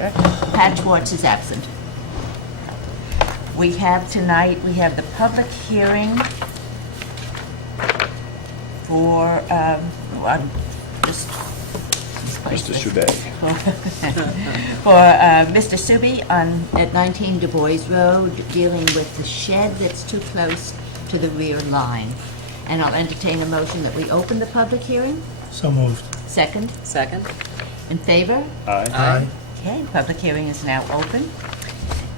Pat Schwartz is absent. We have tonight, we have the public hearing for, just Mr. Subay. for Mr. Subi at 19 Du Bois Road, dealing with the shed that's too close to the rear line. And I'll entertain a motion that we open the public hearing. So moved. Second? Second. In favor? Aye. Aye. Okay, public hearing is now open.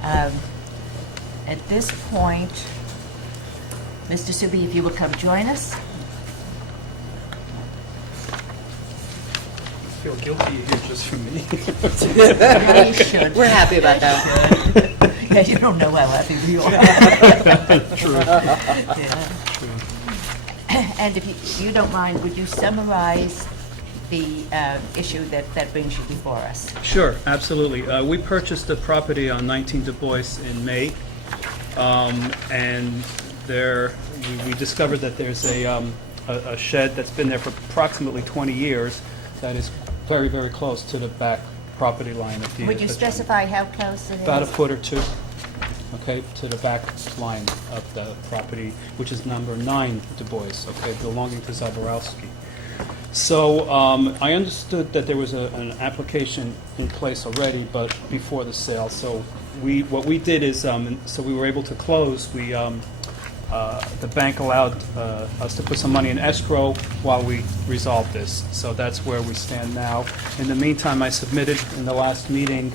At this point, Mr. Subi, if you will come join us. I feel guilty here just for me. Yeah, you should. We're happy about that. Yeah, you don't know how happy we are. True. Yeah. And if you don't mind, would you summarize the issue that brings you before us? Sure, absolutely. We purchased the property on 19 Du Bois in May, and there we discovered that there's a shed that's been there for approximately 20 years that is very, very close to the back property line of the. Would you specify how close it is? About a foot or two, okay, to the back line of the property, which is number 9 Du Bois, okay, belonging to Zaborowski. So I understood that there was an application in place already, but before the sale. So what we did is, so we were able to close. The bank allowed us to put some money in escrow while we resolved this. So that's where we stand now. In the meantime, I submitted in the last meeting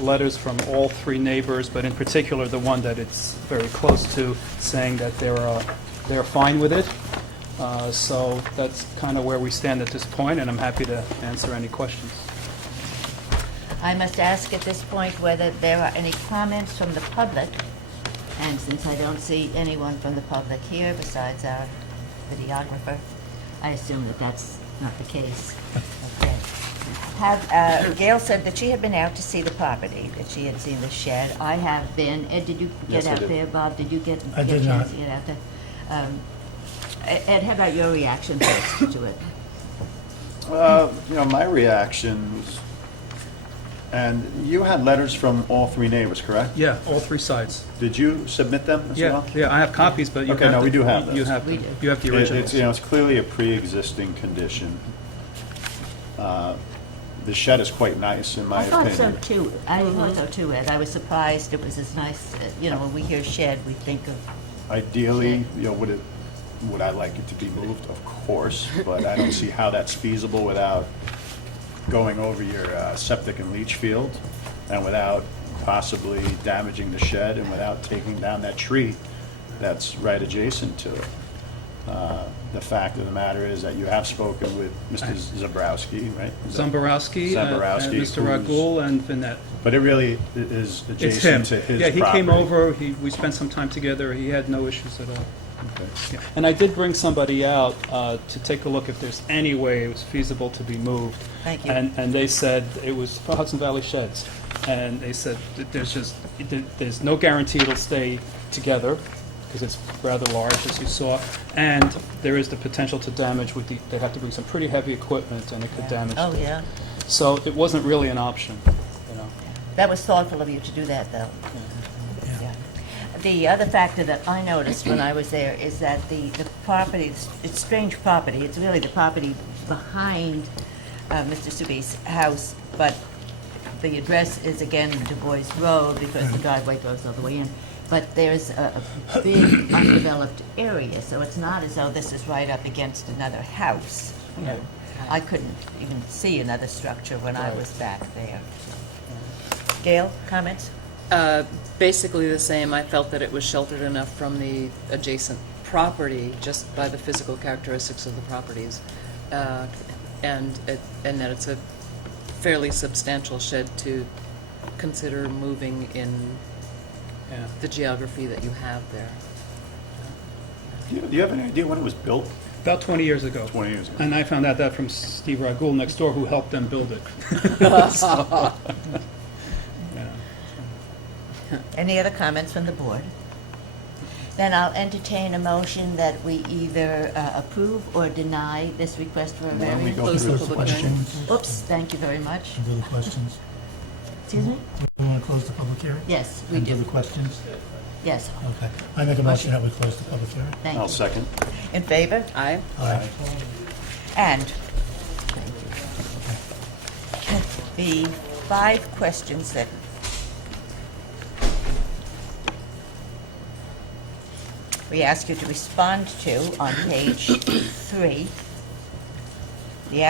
letters from all 3 neighbors, but in particular the one that it's very close to, saying that they're fine with it. So that's kind of where we stand at this point, and I'm happy to answer any questions. I must ask at this point whether there are any comments from the public, and since I don't see anyone from the public here besides our videographer, I assume that that's not the case. Okay. Gail said that she had been out to see the property, that she had seen the shed. I have been. Ed, did you get Yes, I out did. there? Bob, did you get I get a did chance not. to get out there? Ed, how about your reaction first to it? My reaction was, and you had letters from all 3 neighbors, correct? Yeah, all 3 sides. Did you submit them as well? Yeah, I have copies, but you Okay, have no, the- we do have You those. have We the- do. you have the originals. It's clearly a pre-existing condition. The shed is quite nice, in my I thought opinion. so too. I thought so too, Ed. I was surprised it was as nice, when we hear shed, we think of, Ideally, would I like it to be moved? Of course, but I don't see how that's feasible without going over your septic and leach field, and without possibly damaging the shed, and without taking down that tree that's right adjacent to it. The fact of the matter is that you have spoken with Mr. Zaborowski, right? Zamborowski, Zamborowski, and Mr. who's- Ragul, and Vinette. But it really is It's him. adjacent to his property. Yeah, he came over, we spent some time together, he had no issues at all. Okay. Yeah. And I did bring somebody out to take a look if there's any way it was feasible to be moved. Thank you. And they said it was for Hudson Valley Sheds. And they said that there's no guarantee it'll stay together, because it's rather large, as you saw. And there is the potential to damage they'd have to bring some pretty heavy equipment, and it could damage. oh, yeah. So it wasn't really an option, That was thoughtful of you to do that, though. Yeah. The other factor that I noticed when I was there is that the property, it's strange property. It's really the property behind Mr. Subi's house, but the address is again Du Bois Road because the driveway goes all the way in. But there's a big undeveloped area, so it's not as though this is right up against another house. I couldn't even see another structure when I was back there. Gail, comments? Basically the same. I felt that it was sheltered enough from the adjacent property just by the physical characteristics of the properties, and that it's a fairly substantial shed to consider moving in Yeah. the geography that you have there. Do you have any idea when it was built? About 20 years ago. 20 years ago. And I found out that from Steve Ragul next door, who helped them build it. So, yeah. Any other comments from the board? Then I'll entertain a motion that we either approve or deny this request for a Why don't we variance. go Close through the the public hearing. Questions? Oops, thank you very much. Any other questions? Excuse me? We want to close the public hearing? Yes, we And do do. the questions? Yes, Okay. I make a motion that we close the public hearing. thank I'll you. second. In favor? Aye. Aye. And the 5 questions that we ask you to respond to on page 3, the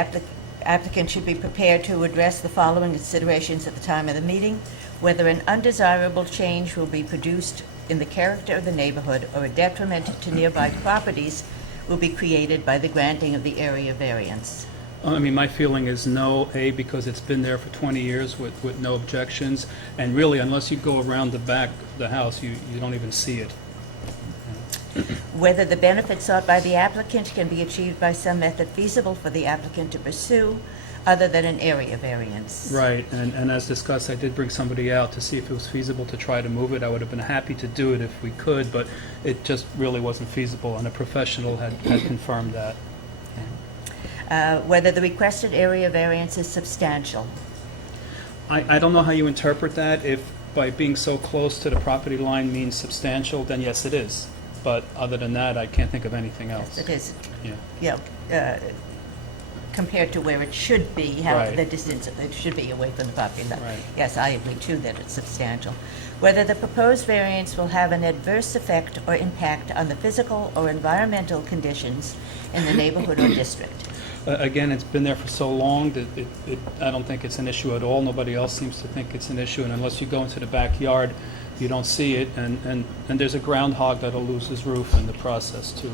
applicant should be prepared to address the following considerations at the time of the meeting: whether an undesirable change will be produced in the character of the neighborhood or a detriment to nearby properties will be created by the granting of the area variance. I mean, my feeling is no, A, because it's been there for 20 years with no objections, and really, unless you go around the back of the house, you don't even see it. Whether the benefit sought by the applicant can be achieved by some method feasible for the applicant to pursue other than an area variance. Right, and as discussed, I did bring somebody out to see if it was feasible to try to move it. I would have been happy to do it if we could, but it just really wasn't feasible, and a professional had confirmed that. Whether the requested area variance is substantial. I don't know how you interpret that. If by being so close to the property line means substantial, then yes, it is. But other than that, I can't think of anything else. It is, Yeah. compared to where it should be, how Right. the distance it should be away from the property line. Right. Yes, I agree too that it's substantial. Whether the proposed variance will have an adverse effect or impact on the physical or environmental conditions in the neighborhood or district. Again, it's been there for so long that I don't think it's an issue at all. Nobody else seems to think it's an issue, and unless you go into the backyard, you don't see it, and there's a groundhog that'll lose his roof in the process, too.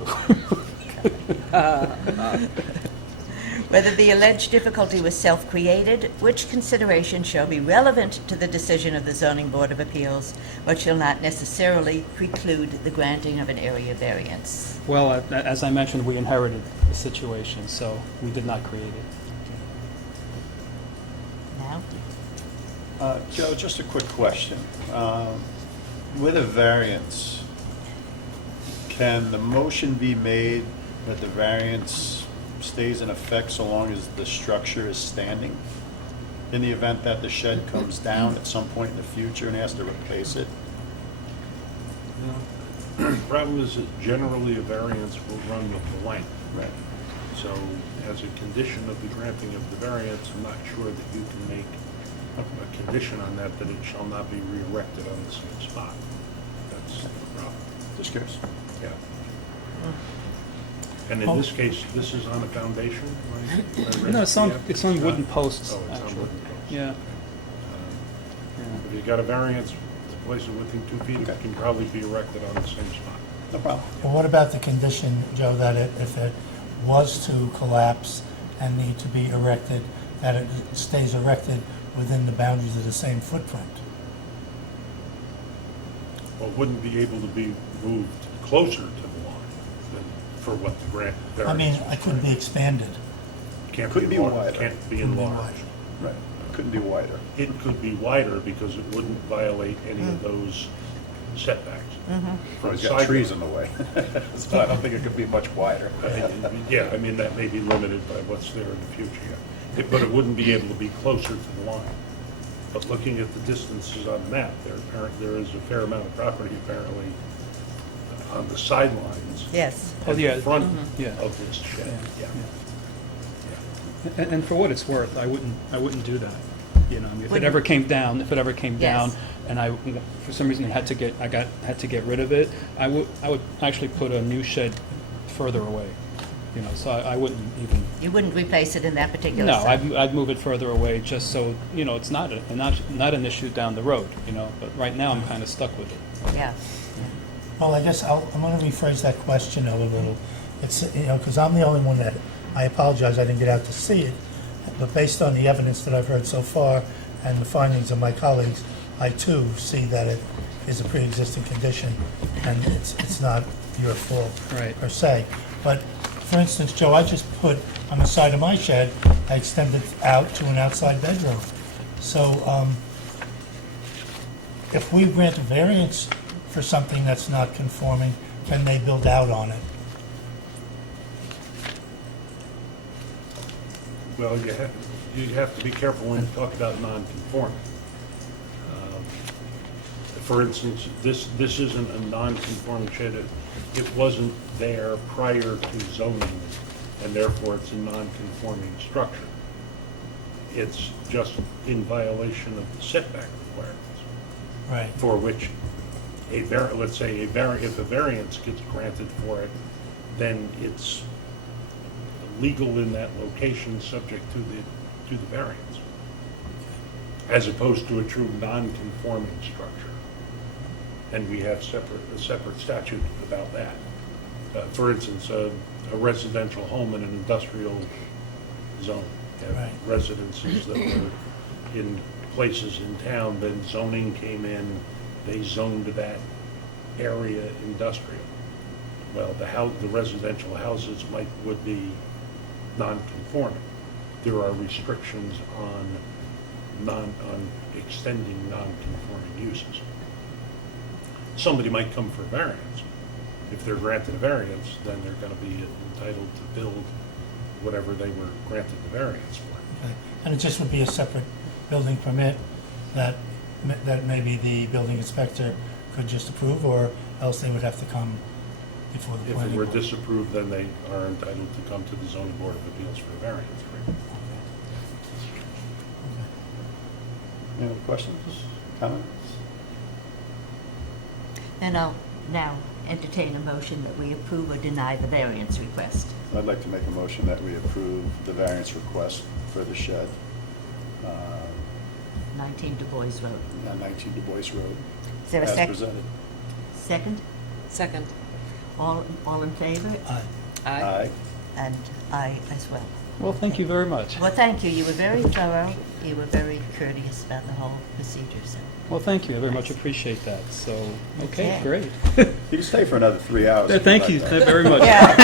Whether the alleged difficulty was self-created, which consideration shall be relevant to the decision of the Zoning Board of Appeals, but shall not necessarily preclude the granting of an area variance. Well, as I mentioned, we inherited the situation, so we did not create it. Now? Joe, just a quick question. With a variance, can the motion be made that the variance stays in effect so long as the structure is standing? In the event that the shed comes down at some point in the future and has to replace it? The problem is that generally a variance will run with the length. Right. So as a condition of the granting of the variance, I'm not sure that you can make a condition on that it shall not be re-erected on the same spot. That's the problem. Just curious. Yeah. And in this case, this is on a foundation, right? No, it's on wooden posts, Oh, it's on actually. wooden posts. Yeah. If you got a variance to place it within 2 feet, Okay. it can probably be erected on the same spot. No problem. Well, what about the condition, Joe, that if it was to collapse and need to be erected, that it stays erected within the boundaries of the same footprint? Well, it wouldn't be able to be moved closer to the line than for what the grant I mean, variance was. it could be expanded. Can't Couldn't be enlarged. wider. Can't be Couldn't be enlarged. wider. Right. Couldn't be wider. It could be wider because it wouldn't violate any of those setbacks. Well, it's got trees in the way. So I don't think it could be much wider. Yeah, I mean, that may be limited by what's there in the future, yeah. But it wouldn't be able to be closer to the line. But looking at the distances on the map, there is a fair amount of property apparently on the sidelines. Yes. Oh, and yeah. the front Yeah. of this shed, yeah. And for what it's worth, I wouldn't do that. You know, I mean, if it Wouldn't- ever came down, Yes. and I, for some reason, had to get rid of it, I would actually put a new shed further away. You know, so I wouldn't even. You wouldn't replace it in that particular No, site? I'd move it further away just so, you know, it's not an issue down the road, you know, but right now I'm kind of stuck with it. Yeah. Well, I guess I'm going to rephrase that question a little. It's, you know, because I'm the only one that, I apologize, I didn't get out to see it, but based on the evidence that I've heard so far and the findings of my colleagues, I too see that it is a pre-existing condition and it's not your fault Right. per se. But for instance, Joe, I just put on the side of my shed, I extended out to an outside bedroom. So if we grant a variance for something that's not conforming, can they build out on it? Well, you have to be careful when you talk about non-conforming. For instance, this isn't a non-conforming shed. It wasn't there prior to zoning, and therefore it's a non-conforming structure. It's just in violation of the setback requirements, Right. for which let's say if a variance gets granted for it, then it's legal in that location, subject to the variance, as opposed to a true non-conforming structure. And we have a separate statute about that. For instance, a residential home in an industrial zone. Have Right. residences that were in places in town, then zoning came in, they zoned that area industrial. Well, the residential houses would be non-conforming. There are restrictions on extending non-conforming uses. Somebody might come for a variance. If they're granted a variance, then they're going to be entitled to build whatever they were granted the variance for. Okay. And it just would be a separate building permit that maybe the building inspector could just approve, or else they would have to come before the If it planning were board. disapproved, then they are entitled to come to the zoning board of appeals for a variance. Right? Any other questions, comments? And I'll now entertain a motion that we approve or deny the variance request. I'd like to make a motion that we approve the variance request for the shed 19 Du Bois Road. on 19 Du Bois Road. Is there a As second? presented. Second? Second. All in favor? Aye. And I as well. Well, thank you very much. Well, thank you. You were very thorough. You were very courteous about the whole procedure, so. Well, thank you. I very much appreciate that. So, okay, Okay. great. You can stay for another 3 hours. if you'd Thank like you that. very much. Yeah,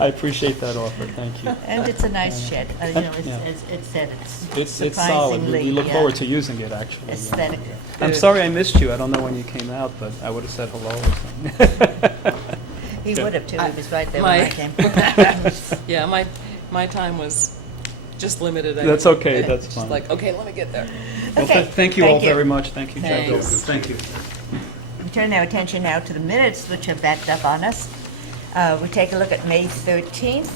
I appreciate that offer. Thank you. and it's a nice shed. You know, Yeah. as it said, It's solid. We look surprisingly, forward to using it, actually. aesthetic. I'm sorry I missed you. I don't know when you came out, but I would have said hello or something. He would have too. He was right there My- when I came. Yeah, my time was just limited. That's okay, And that's just fine. like, okay, let me get there. Well, Okay, thank you all thank you. very much. Thank you, Jack. Thanks. Thank you. We turn our attention now to the minutes, which are backed up on us. We take a look at May 13th.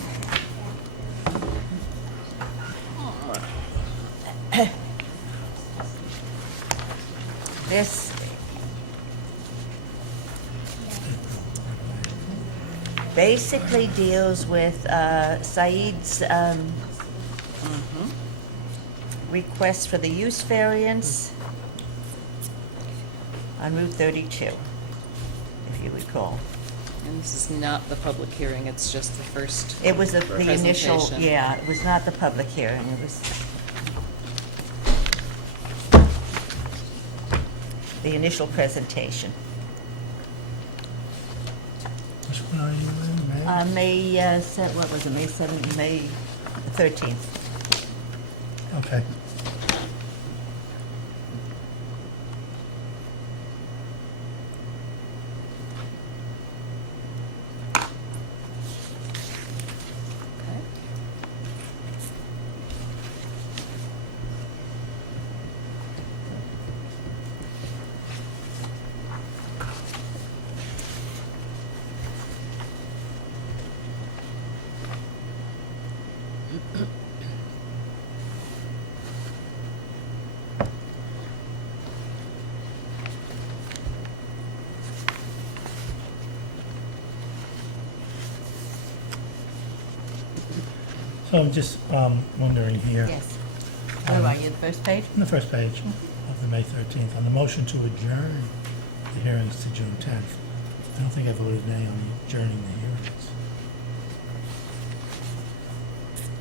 This basically deals with Saeed's request for the use variance on Route 32, if you recall. And this is not the public hearing, it's just the first. It was the initial, Presentation. yeah, it was not the public hearing, it was the initial presentation. Which one are you in, May? What was it, May 7th, May 13th? Okay. Okay. So I'm just wondering here. Yes. Where are you, the first page? On the first page of the May 13th, on the motion to adjourn the hearings to June 10th. I don't think I voted nay on adjourning the hearings.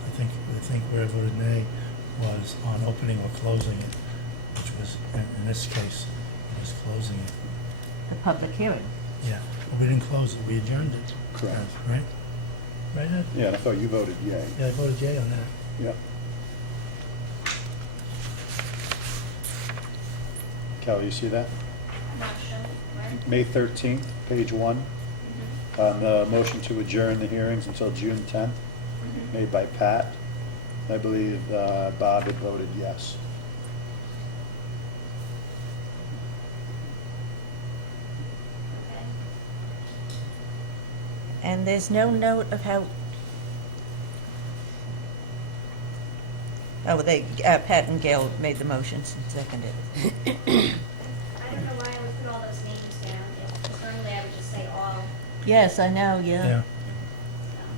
I think where I voted nay was on opening or closing it, which was, in this case, it was closing it. The public hearing. Yeah, but we didn't close it, we adjourned it. Correct. Right? Right, Ed? Yeah, and I thought you voted yay. Yeah, I voted yea on that. Yep. Cal, you see that? May 13th, page 1. On the motion to adjourn the hearings until June 10th, made by Pat. I believe Bob had voted yes. And there's no note of how... Oh, Pat and Gail made the motions and seconded it. I don't know why I would put all those names down. If normally I would just say all. Yes, I know, yeah.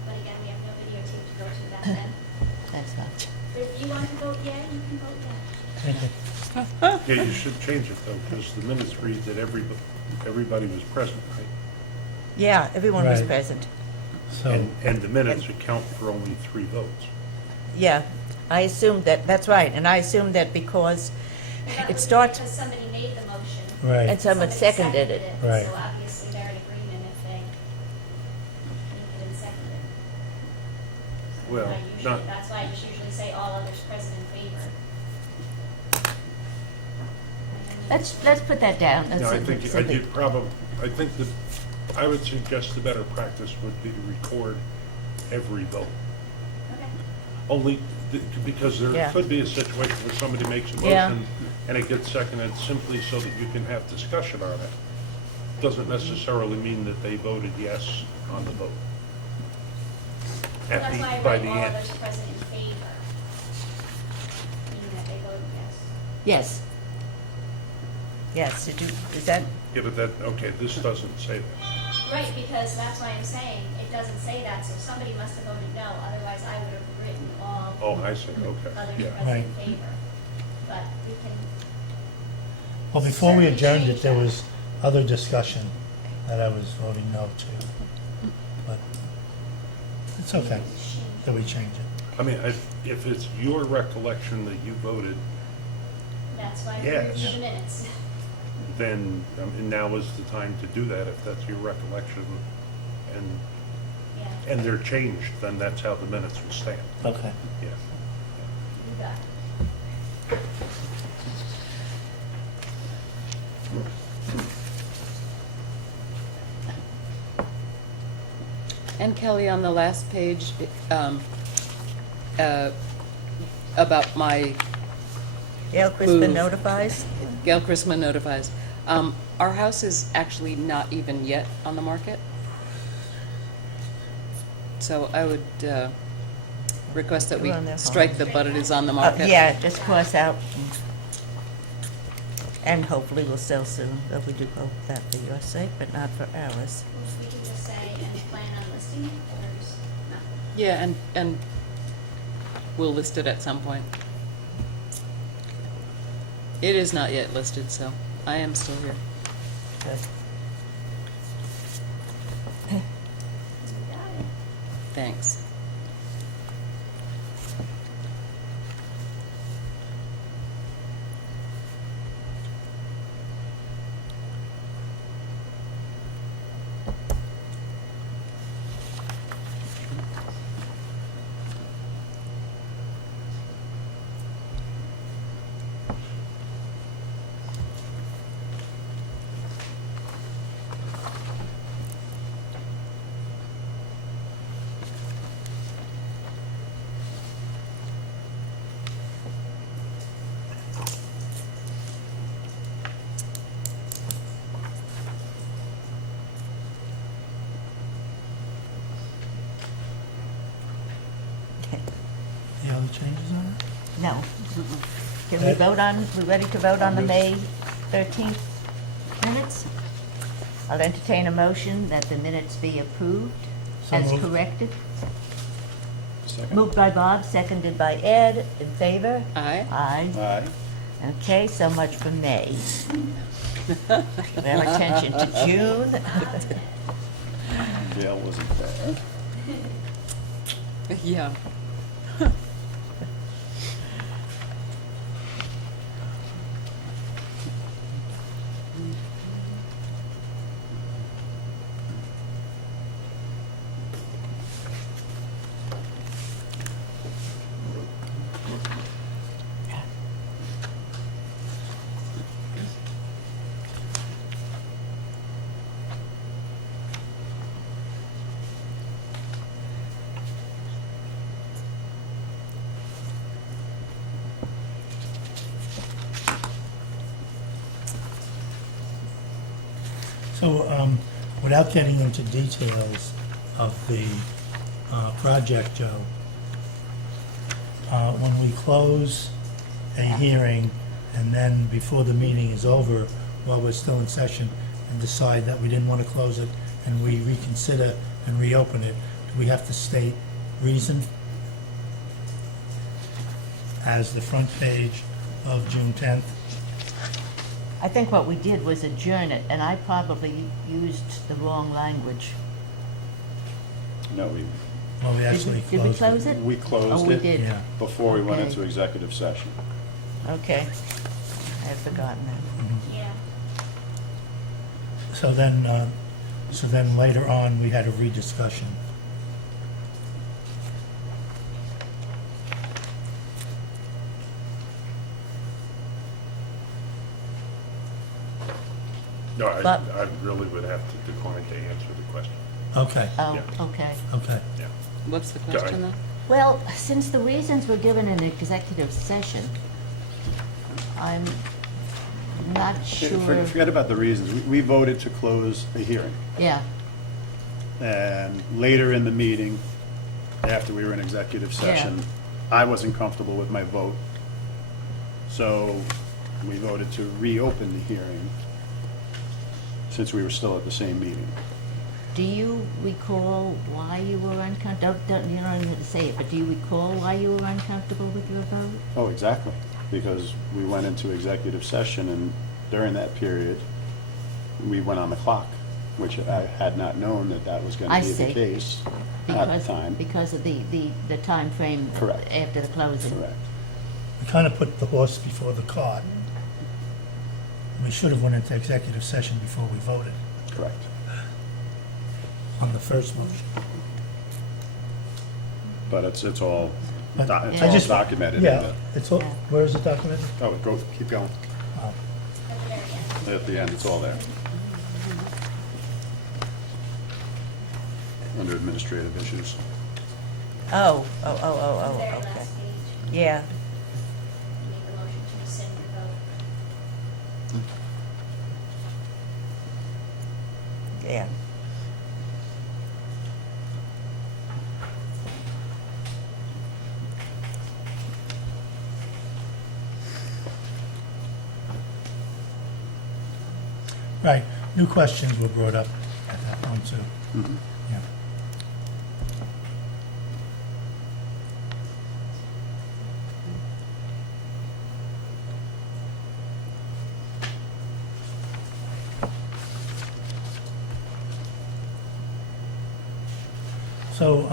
But again, we have no videotape to go to that then. That's fine. But if you want to vote yeah, you can vote yeah. Yeah, you should change it though, because the minutes read that everybody was present, right? Yeah, everyone was Right. present. So, And the minutes account for only 3 votes. Yeah, I assumed that, that's right, and I assumed that because That would it be starts, because somebody made the motion. right. and someone Somebody seconded it. Right. So obviously they're in agreement if they make it and second it. So Well, I usually- not- That's why I just usually say all others present in favor. let's put that down. No, I think, I think that, I would suggest the better practice would be to record every vote. Okay. Only because there Yeah. could be a situation where somebody makes a Yeah. motion and it gets seconded simply so that you can have discussion on it. Doesn't necessarily mean that they voted yes on the vote. Well, that's why I By write the all end. others present in favor. Meaning that they voted yes. Yes. Yes, is that, Yeah, but okay, this doesn't say that. Right, because that's why I'm saying, it doesn't say that, so somebody must have voted no, otherwise I would have written all Oh, I see, okay, others yeah. present in Right. favor. But we can, well, before we certainly adjourned change it, there that. was other discussion that I was voting no to. But it's okay that we change it. I mean, if it's your recollection that you voted, that's why I Yes. reviewed the minutes. then now is the time to do that, if that's your recollection. And Yeah, they're changed, then that's how the minutes will stand, Okay. yeah. you got it. And Kelly, on the last page, about my, Gail Crispin Move. notifies? Gail Chrisman notifies, our house is actually not even yet on the market. So I would request that we We're on there, strike the but it is on the market. Yeah, just cross out. And hopefully we'll sell soon, though we do hope that for your sake, but not for ours. We can just say, and plan on listing it, or just not? Yeah, and we'll list it at some point. It is not yet listed, so I am still here. Good. You got it. Thanks. The other changes on it? No. Can we vote on, we ready to vote on the May 13th minutes? I'll entertain a motion that the minutes be approved So as moved. corrected. Second? Moved by Bob, seconded by Ed, in favor? Aye. Aye. Aye. Okay, so much for May. We have attention to June. Gail wasn't there. Yeah. So, without getting into details, of the project, Joe. When we close a hearing and then before the meeting is over, while we're still in session, and decide that we didn't want to close it and we reconsider and reopen it, do we have to state reason as the front page of June 10th? I think what we did was adjourn it, and I probably used the wrong language. No, Well, we actually Did we closed close it. it? we closed Oh, we it did. Yeah. before we went Okay. into executive session. Okay. I had forgotten that. Yeah. So then later on, we had a rediscussion. No, I But- I really would have to decline to answer the question. Okay, Oh, Yeah. okay. okay. Yeah. What's the question then? Well, since the reasons were given in executive session, I'm not sure. Forget about the reasons. We voted to close the hearing. Yeah, And later in the meeting, after we were in executive session, I wasn't comfortable with my vote. So we voted to reopen the hearing since we were still at the same meeting. do you recall why you were uncomfortable? You don't need to say it, but do you recall why you were uncomfortable with your vote? Oh, exactly. Because we went into executive session and during that period, we went on the clock, which I had not known that that was going I to be the see. case at the Because, time. because of the time frame Correct. after the closing. Correct. We kind of put the horse before the cart. We should have went into executive session before we voted Correct. on the first motion. But it's all, But it's I all just- documented in Yeah, the, it's, all- where is it documented? oh, go, keep going. Oh, At the very end. At the end, it's all there. Under administrative issues. Oh, The very okay. last page, Yeah, you make the motion to rescind your vote. yeah. right, new questions were brought up at that point too. Mhm. Yeah. So,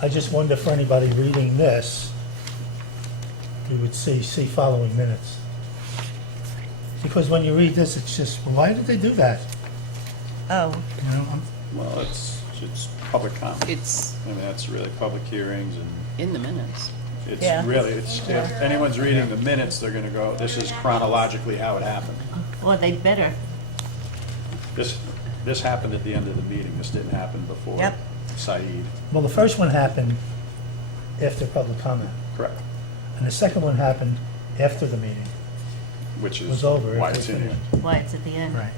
I just wonder for anybody reading this, we would see following minutes. Because when you read this, it's just, well, why did they do that? Oh, You know, Well, it's public comment. It's I mean, that's really public hearings and in the minutes. it's Yeah. really, if anyone's reading the minutes, they're gonna go, this is chronologically how it happened. well, they better. This happened at the end of the meeting. This didn't happen before. Yep. Said. well, the first one happened after public comment, Correct. and the second one happened after the meeting Which is was over. why if it's they in here. finished. Why, it's at the end. Right.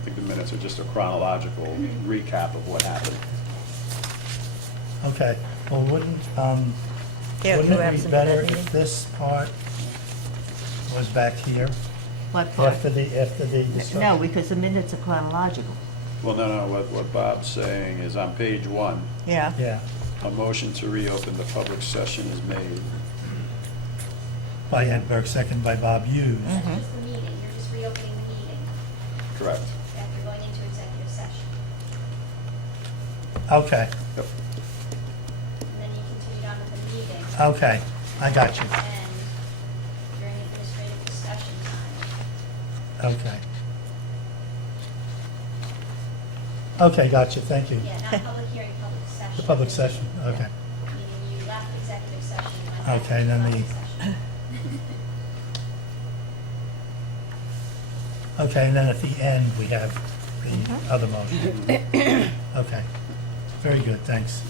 I think the minutes are just a chronological recap of what happened. Okay, well, wouldn't Yeah, it who be absent better at that if meeting? this part was back here What part? after the discussion? No, because the minutes are chronological. Well, no, what Bob's saying is on page 1, Yeah. Yeah, a motion to reopen the public session is made. by Ed Burke, second by Bob Hughes. Mm-hmm. Just the meeting, you're just reopening the meeting Correct. after going into executive session. Okay, Yep. And then you continued on with the meeting, okay, I got you. and during administrative discussion time. Okay. Okay, got you, thank you. Yeah, not public hearing, public session. The public session, okay. Meaning you left executive session. and went Okay, then back to the- public session. Okay, and then at the end, we have the other motion. Okay, very good, thanks.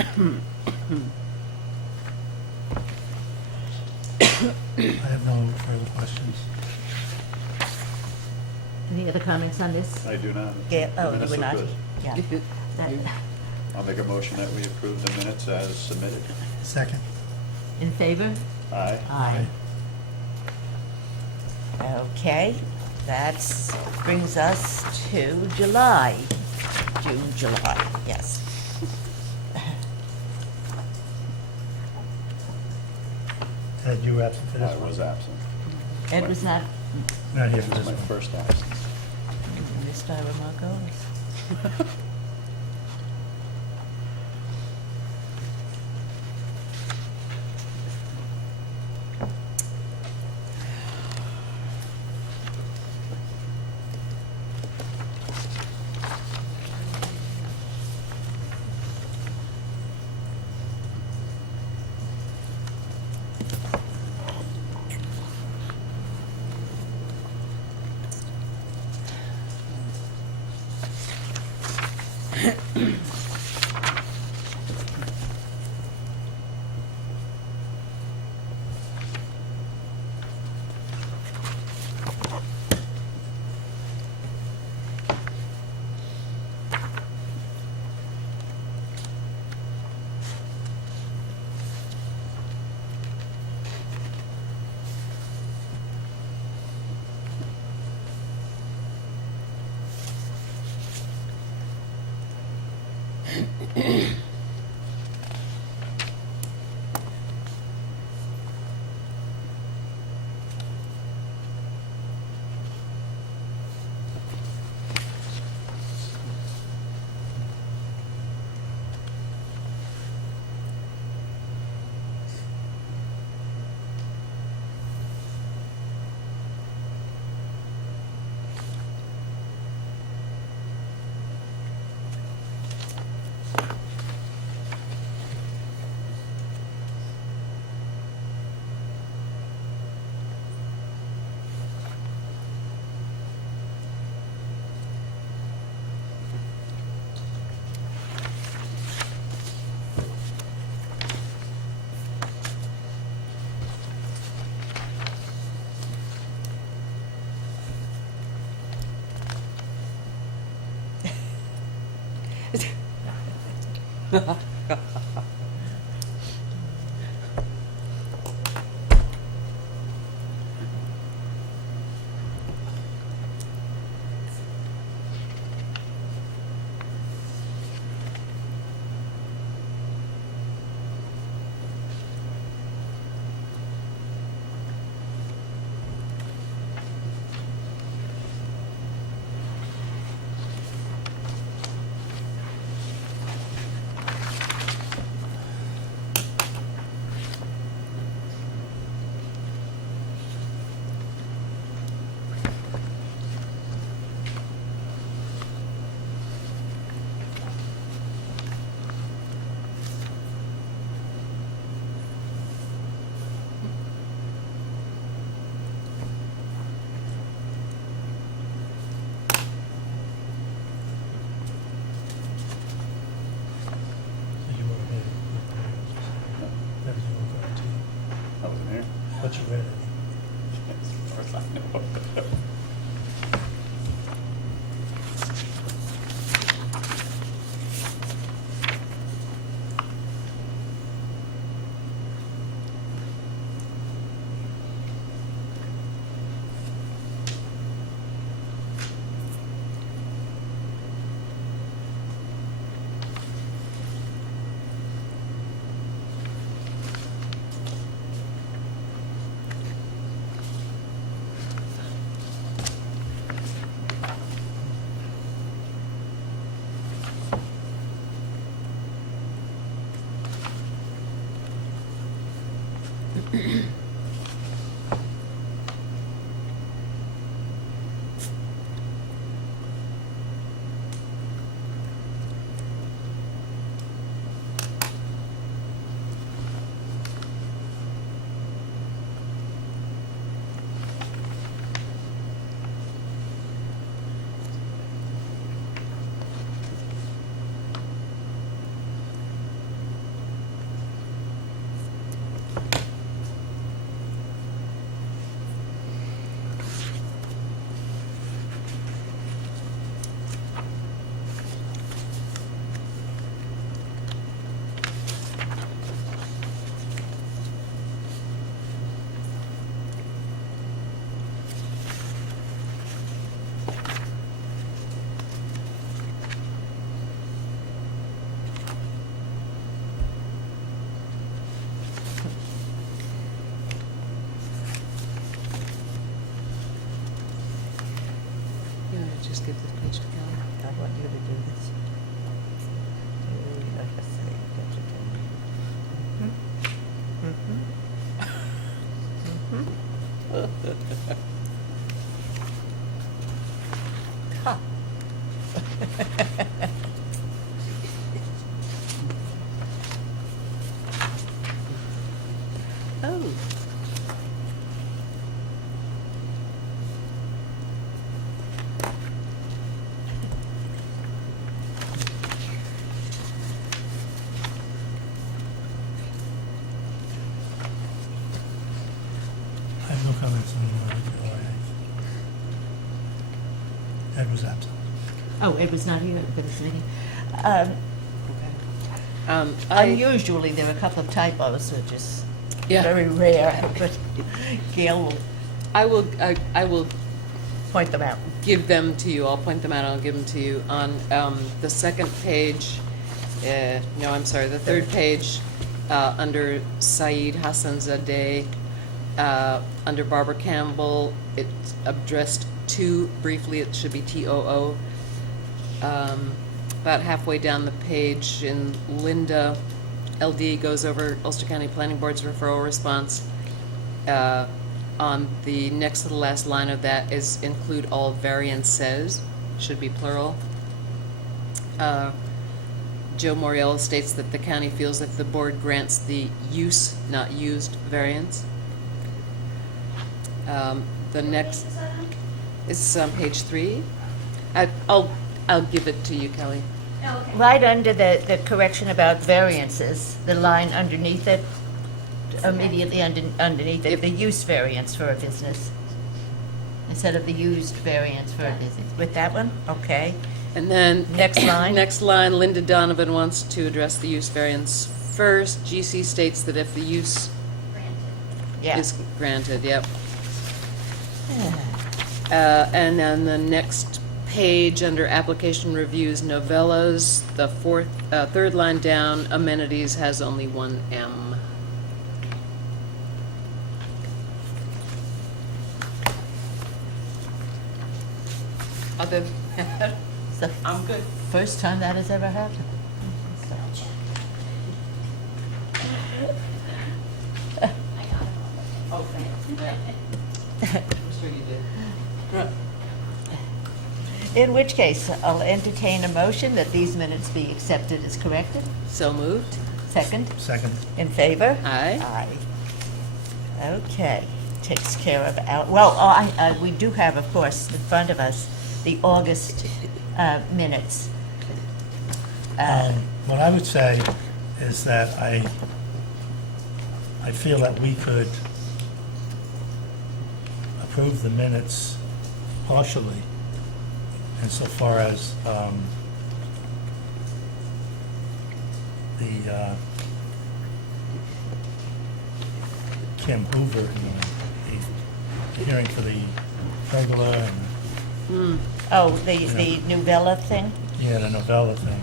I have no further questions. Any other comments on this? I do not. Yeah, The oh, you minutes were look not? good. Yeah. That- I'll make a motion that we approve the minutes as submitted. Second. In favor? Aye. Aye. Okay, that brings us to July. June, July, yes. Ed, you were absent for this I one? was absent. Ed was not, Not here This for is this my one. first absence. missed by Remarco. So you were here. Everything looked right to you. I wasn't here. But you read it. As far as I know. just give this page to Kelly? I want you to do this. Ha. Oh. I have no comments on the OIA. Ed was absent. Oh, it was not here for this meeting. I, Unusually, there are a couple of typos, which is Yeah. very rare, but Gail will I will point them out. give them to you. I'll point them out. I'll give them to you on the second page. No, I'm sorry, the third page under Saeed Hassanzadeh, under Barbara Campbell. It's addressed to briefly. It should be TOO. About halfway down the page, in Linda, LD goes over Ulster County Planning Board's referral response. On the next to the last line of that is include all variances, should be plural. Joe Moriello states that the county feels that the board grants the use, not used variance. The next is on page 3. I'll give it to you, Kelly. Oh, okay. Right under the correction about variances, the line underneath it, immediately underneath it, the use variance for a business, instead of the used variance for a business. With that one? Okay. And then Next line. Next line, Linda Donovan wants to address the use variance first. GC states that if the use Granted. Yeah. is granted, yep. And then the next page under application reviews novellas, the third line down, amenities has only one M. Other, It's the I'm good. first time that has ever happened. I got it all. Okay. I'm sure you did. In which case, I'll entertain a motion that these minutes be accepted as corrected. So moved. Second, Second. in favor? Aye. Aye. Okay, takes care of our, we do have, of course, in front of us, the August minutes. What I would say is that I feel that we could approve the minutes partially insofar as the Kim Hoover, the hearing for the pergola and, Oh, the novella thing? yeah, the novella thing.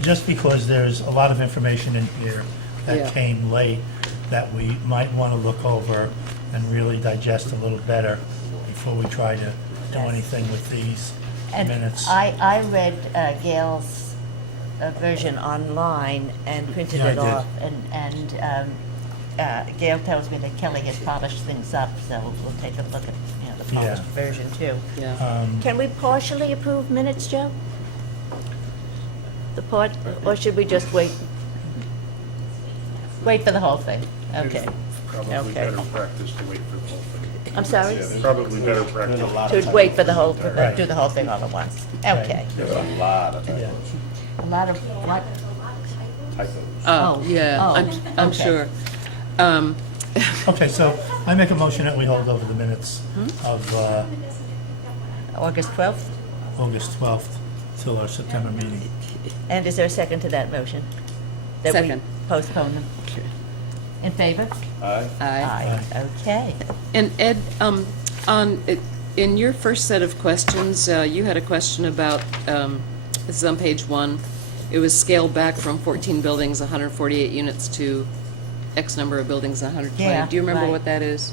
Just because there's a lot of information in here Yeah. that came late that we might want to look over and really digest a little better before we try to do Yes. anything with these And minutes. I read Gail's version online and printed Yeah, I it did. off, and Gail tells me that Kelly has polished things up, so we'll take a look at, the polished Yeah. version too. Yeah. Can we partially approve minutes, Joe? The part, or should we just wait? Wait for the whole thing, okay. Probably Okay. better practice to wait for the whole thing. I'm sorry? Probably better There's practice. a lot To of wait for the whole, typos. Right. do the whole thing all at once, okay. There's a lot of Yeah. A lot of what? typos. Oh, yeah, oh, I'm okay. sure. Okay, so I make a motion that we hold over the minutes of August 12th? August 12th till our September meeting. And is there a second to that motion? That we Second. postpone them? In favor? Aye. Aye. Okay. And Ed, in your first set of questions, you had a question about, this is on page 1. It was scaled back from 14 buildings, 148 units to X number of buildings, 120. Yeah, Do you remember right. what that is?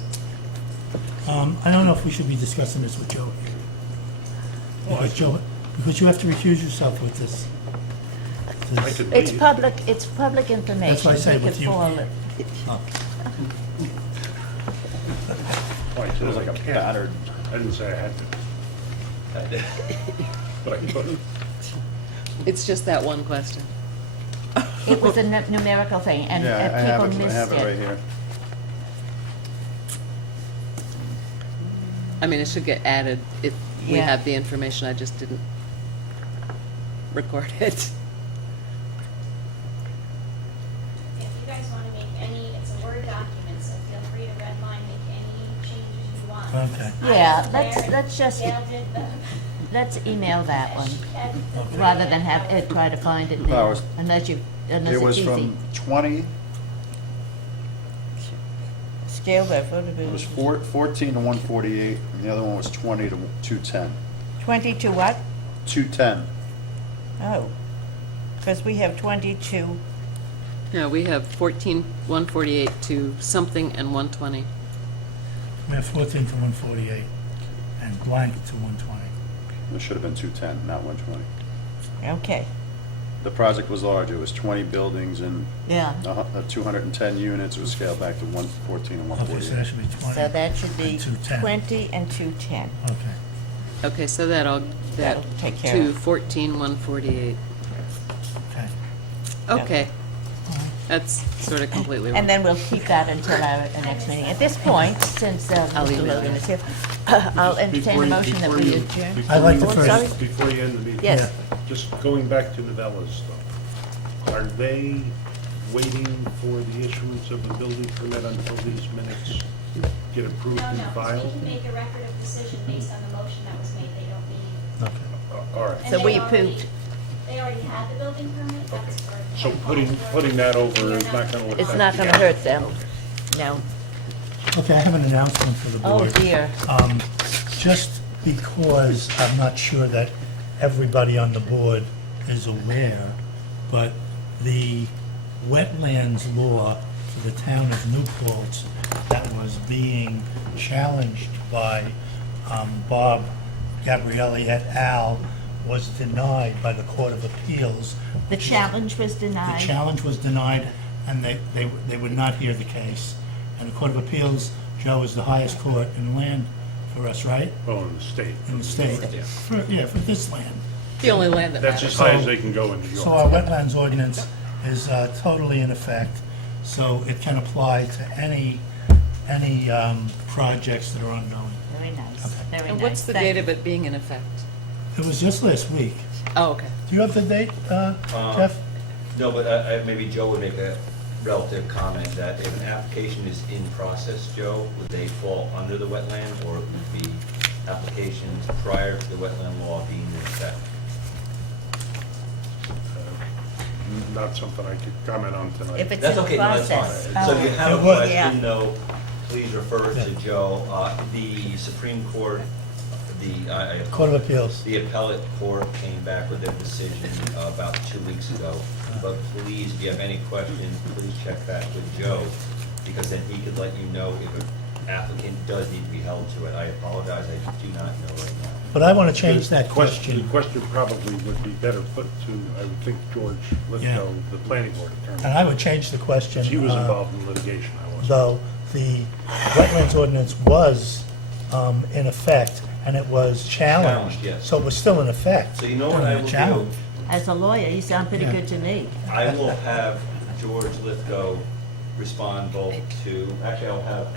I don't know if we should be discussing this with Joe here. Because Joe, because you have to recuse yourself with this. I could It's leave. public information. That's why I say We with can you form here. it. Oh, It was like a battered. I didn't say I had to. But I could. It's just that one question. It was a numerical thing, and Yeah, I have people it, I missed have it right it. here. I mean, it should get added if we Yeah. have the information, I just didn't record it. If you guys want to make any, it's a Word document, so feel free to redline, make any changes you want. Okay. Yeah, I was there, let's just, Dale did the. let's email that one, She had the rather than have three Ed try to find it No, it now, was- unless It was it's easy. from 20, Scale that photo. it was 14 to 148, and the other one was 20 to 210. 20 to what? 210. Oh, because we have 22. No, we have 14, 148 to something and 120. We have 14 to 148 and blank to 120. It should have been 210, not 120. Okay, The project was large, it was 20 buildings and yeah. 210 units, it was scaled back to 114 and Okay, so that 148. should be 20. So that should be and 210. 20 and 210. Okay. Okay, so that That'll take care to of- 14, 148. Okay. Okay, that's sort of completely wrong. And then we'll keep that until our next meeting. At this point, since I'll Mr. email Logan you. is here, I'll entertain a motion that we adjourn. I'd like to Oh, first- sorry? Before you end the meeting. Yes. Just going back to the Vellas stuff, are they waiting for the issuance of the building permit until these minutes get approved No, and no, so filed? they can make a record of decision based on the motion that was made, they don't need. Okay. All right. And So they we already- approved. They already had the building permit, that's for. So putting that over is not gonna affect. It's not the going to hurt outcome. them. Okay. No. Okay, I have an announcement for the board. Oh, dear. Just because I'm not sure that everybody on the board is aware, but the wetlands law for the town of New Paltz that was being challenged by Bob Gabrielli et al. Was denied by the Court of Appeals. The challenge was The denied. challenge was denied, and they would not hear the case. And the Court of Appeals, Joe, is the highest court in land for us, right? Oh, in the state. In the state. For this land. The only land that That's matters. as high as they can go in New York. So our wetlands ordinance is totally in effect, so it can apply to any projects that are ongoing. Very nice, Okay. very nice. And what's the Thank date you. of it being in effect? It was just last week. Oh, okay. Do you have the date, Jeff? No, but maybe Joe would make a relative comment that if an application is in process, Joe, would they fall under the wetland, or would be applications prior to the wetland law being in effect? Not something I could comment on tonight. If it's That's in okay, no, that's process. fine. So if you Oh, have It a was, yeah. question, though, please refer Yeah. to Joe. The Supreme Court, Court of Appeals. the appellate court came back with their decision about 2 weeks ago. But please, if you have any questions, please check back with Joe, because then he could let you know if an applicant does need to be held to it. I apologize, I do not know right now. But I want to change that The question. question probably would be better put to, I would think, George Lithgow, the planning board And attorney. I would change the question. He was involved in litigation, I wasn't. Though the wetlands ordinance was in effect, and it was challenged. Challenged, yes. So it was still in effect. So you know what during I the will do? challenge. As a lawyer, you sound pretty Yeah. good to me. I will have George Lithgow respond both to, actually, I'll have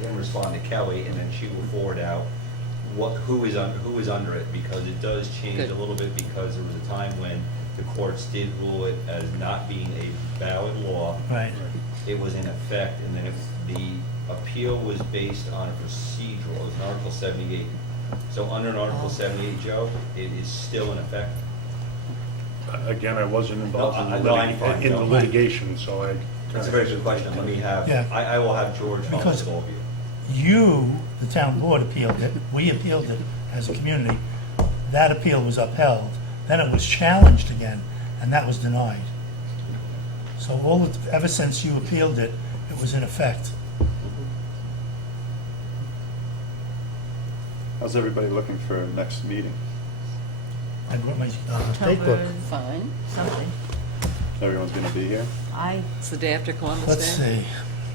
him respond to Kelly, and then she will forward out who is under it, because it does change Good. a little bit, because there was a time when the courts did rule it as not being a valid law. Right. It was in effect, and then the appeal was based on a procedural, it was an Article 78. So under an Article 78, Joe, it is still in effect. Again, I wasn't involved in No, the I'm fine, in the no. litigation, so I. That's a very good question. Let me have, Yeah. I will have George follow Because- with all of you. You, the town board, appealed it, we appealed it as a community, that appeal was upheld, then it was challenged again, and that was denied. So ever since you appealed it, it was in effect. How's everybody looking for next meeting? I brought my date October book. Fine. something. Everyone's gonna be here? It's the day after Columbus Day. Let's see.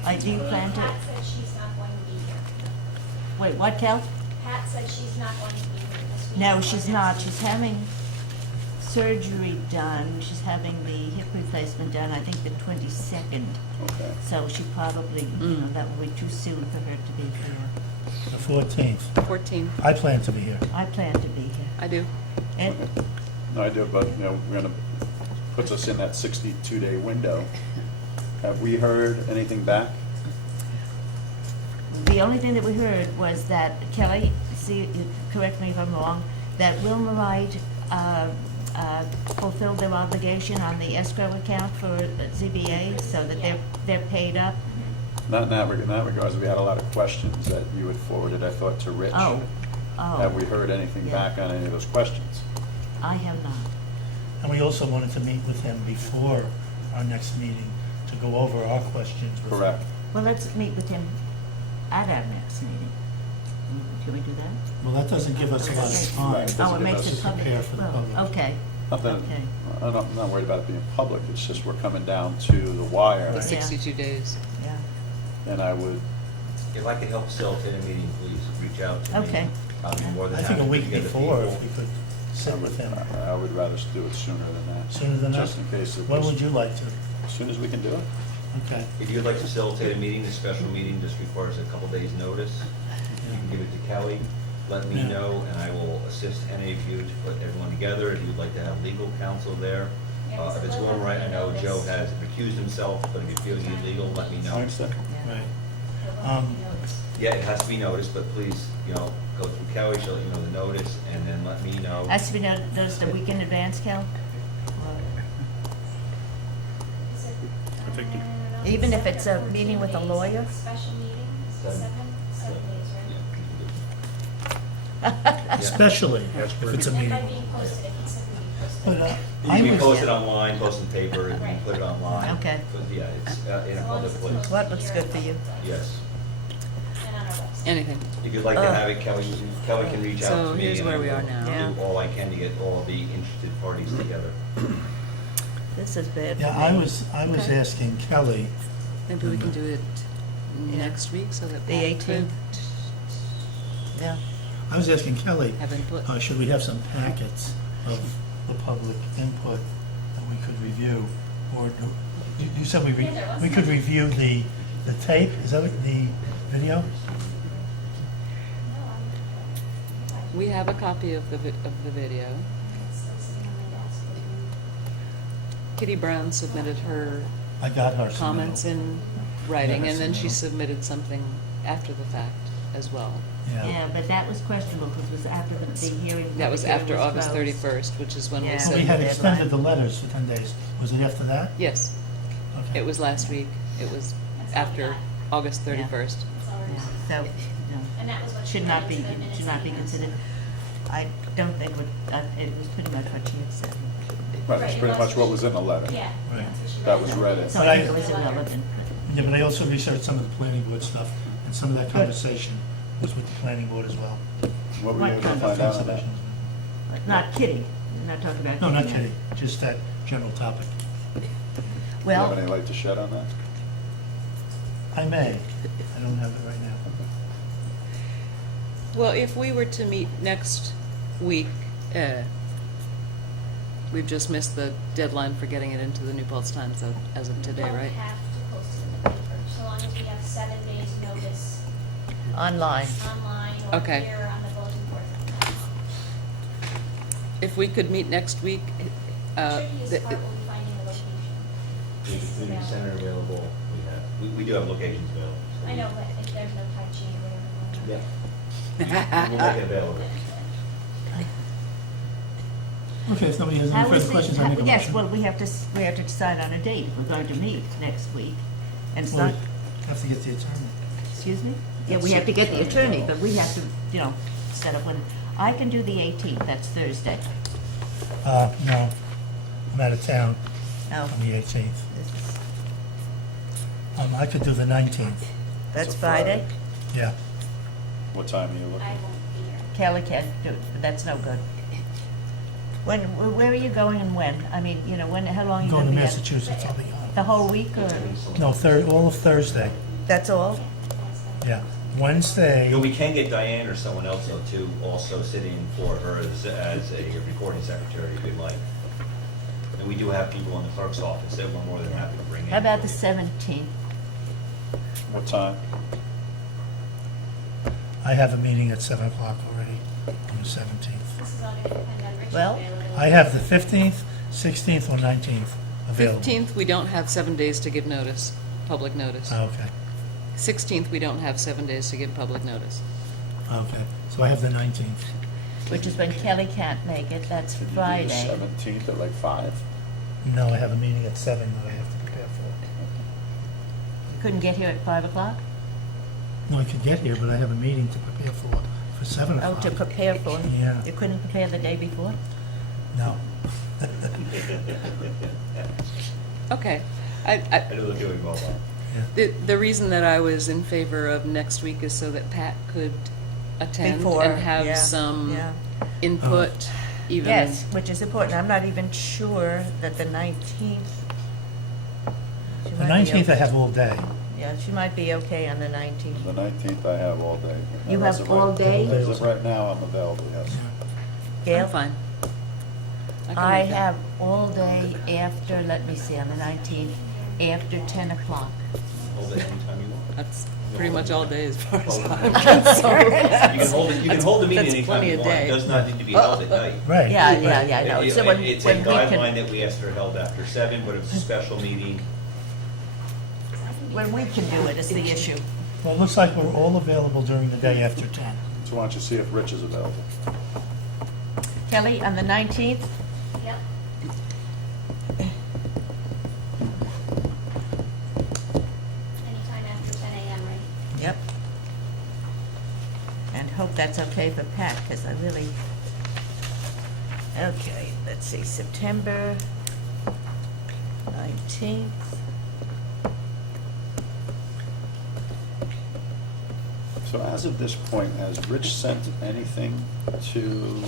I do plan to, Pat said she's not going to be here. wait, what, Cal? Pat said she's not going to be here this week. No, or she's next not. week. She's having surgery done. She's having the hip replacement done, I think the 22nd. Okay. So she probably, that will be too soon for her to be here. The 14th. 14, I plan to be here. I plan to be here. I do. Ed? No idea, but, we're gonna, puts us in that 62-day window. Have we heard anything back? The only thing that we heard was that Kelly, correct me if I'm wrong, that Wilma Wright fulfilled their obligation on the escrow account for ZBA, so that they're paid up. Not in that regards, we had a lot of questions that you had forwarded, I thought, to Rich. Oh. Have we heard anything Yeah. back on any of those questions? I have not. And we also wanted to meet with him before our next meeting to go over our questions with him. Correct. Well, let's meet with him at our next meeting. Can we do that? Well, that doesn't give us a lot of time. Right. Oh, it give makes us it to public. prepare for the Well, public. okay. Not that, Okay. I'm not worried about it being public, it's just we're coming down to the wire. Right. 62 days. Yeah. And I would, If I could help facilitate a meeting, please reach out to me. Okay. I'll be more than I happy think to a week get the before, people. if we could sit with him. I would rather do it sooner than that. Sooner than that? Just in case it When was, would you like to? as soon as we can do it. Okay. If you'd like to facilitate a meeting, the special meeting just requires a couple days' notice. You can give it to Kelly, let me Yeah. know, and I will assist any of you to put everyone together. If you'd like to have legal counsel there. If it's going right, I know Joe has recused himself, but if you feel you need legal, let me I know. understand. Right. Yeah, it has to be noticed, but please, go through Kelly, she'll let you know the notice, and then let me know. Has to be noticed a week in advance, Cal? Is it, I think you- I don't know, Even if 7 it's or a 14 meeting with a days. lawyer? Special meeting, Seven. 7 days, right? Especially Yes, if it's a And by meeting. being posted, if it's But being posted. You I can was, post it online, post in paper, and you Right. put it online. Okay. But yeah, it's in a As long public as it's place. posted What looks here good on for the you? website. Yes. And on our website. Anything. If you'd like to have it, Kelly can reach out to So me. here's and where I we will are now. Yeah. Do all I can to get all the interested parties together. This is bad for yeah, me. I was Okay. asking Kelly, Maybe we can do it next week so that The Pat 18th. could Yeah. I was asking Kelly, have input. should we have some packets of the public input that we could review? Or you said we could review the tape, is that what, the video? No, I'm. We have a copy of the video. It's still sitting on my desk. Kitty Brown submitted her I got her. comments in writing, Yeah, and then she so- submitted something after the fact as well. Yeah, but that was questionable because it was after the hearing. That was public after hearing August closed. 31st, which is when we Yeah. Well, we said, had Deadline. extended the letters for 10 days. Was it after that? yes, Okay. it was last week. It was after August 31st. It's already. Yeah, so, And that was what. should she not put be, into the minutes should not be meeting. considered. I don't think, it was pretty much what she had said. Right, that's pretty much what was in the letter. Yeah. Right. that's what she That wrote. was read in. So But I I- think it was irrelevant. Yeah, but I also researched some of the planning board stuff, and some of that conversation was with the planning board as well. What were you able to What find out on that? Conservation. But not kidding, we're not talking about. No, not kidding. kidding, just that general topic. Do you have Well, any light to shed on that? I may, I don't have it right now. Well, if we were to meet next week, we've just missed the deadline for getting it into the New Paltz Times as of today, We don't right? have to post it in the paper, so long as we have 7 days notice online. online or Okay. here on the bulletin board. If we could meet next week, The trickiest part will be finding a location. The community center available, we do have locations available. so I know, but if there's no Tai Chi or whatever. Yeah. We'll make it available. Okay, if nobody has How any further is the- questions, I make a motion. Yes, well, we have to decide on a date if we're going to meet next week. And it's Well, not, we have to get the attorney. excuse me? Yeah, we have to get the attorney, but we have to, set up when, I can do the 18th, that's Thursday. No, I'm out of town Oh, on the 18th. this is- I could do the 19th, That's It's a Friday? yeah. What time are you I looking? won't be here. Kelly can't do it, that's no good. Where are you going and when? I mean, you know, how long are you Going gonna to be at? Massachusetts, I'll be The gone. whole week, or, No, all of Thursday, that's all? yeah. Wednesday, You know, we can get Diane or someone else though too, also sitting for her as a recording secretary if you'd like. And we do have people in the clerk's office that we're more than happy to bring in. How about the 17th? What time? I have a meeting at 7 o'clock already on the 17th. This is all gonna depend on Rich's Well, availability. I have the 15th, 16th, or 19th available. 15th, we don't have 7 days to give notice, public notice. Oh, okay, 16th, we don't have 7 days to give public notice. okay. So I have the 19th. Which is when Kelly can't make it, that's Could you do the Friday. 17th at like 5? No, I have a meeting at 7 that I have to prepare for. Couldn't get here at 5 o'clock? No, I could get here, but I have a meeting to prepare for 7 Oh, o'clock. to prepare for? Yeah. You couldn't prepare the day before? No. Okay. I know they're doing well. The reason that I was in favor of next week is so that Pat could attend Before, and have yeah, some yeah. input, even. Yes, which is important. I'm not even sure that the 19th. she The might be 19th I okay. have all day. Yeah, she might be okay on the 19th. The 19th I have all day. You As have of right- all day? As of right now, I'm available, yes. Gail? I'm fine. can I make that. have all day after, let me see, on the 19th, after 10 o'clock. Hold it anytime you want. That's pretty much all day as far as Hold it I'm anytime. concerned. You can hold it, you can hold the meeting That's anytime plenty you a want. It day. does not need to be held at night. Right. Yeah, right. yeah, I know. It- So when It's a we can- guideline that we asked her held after 7, but it's a special meeting. When we can do it is the issue. Well, it looks like we're all available during the day after 10. So why don't you see if Rich is available? Kelly, on the 19th? Yep. Anytime after 10 a.m., right? Yep. And hope that's okay for Pat, because I really, okay, let's see, September 19th. So as of this point, has Rich sent anything to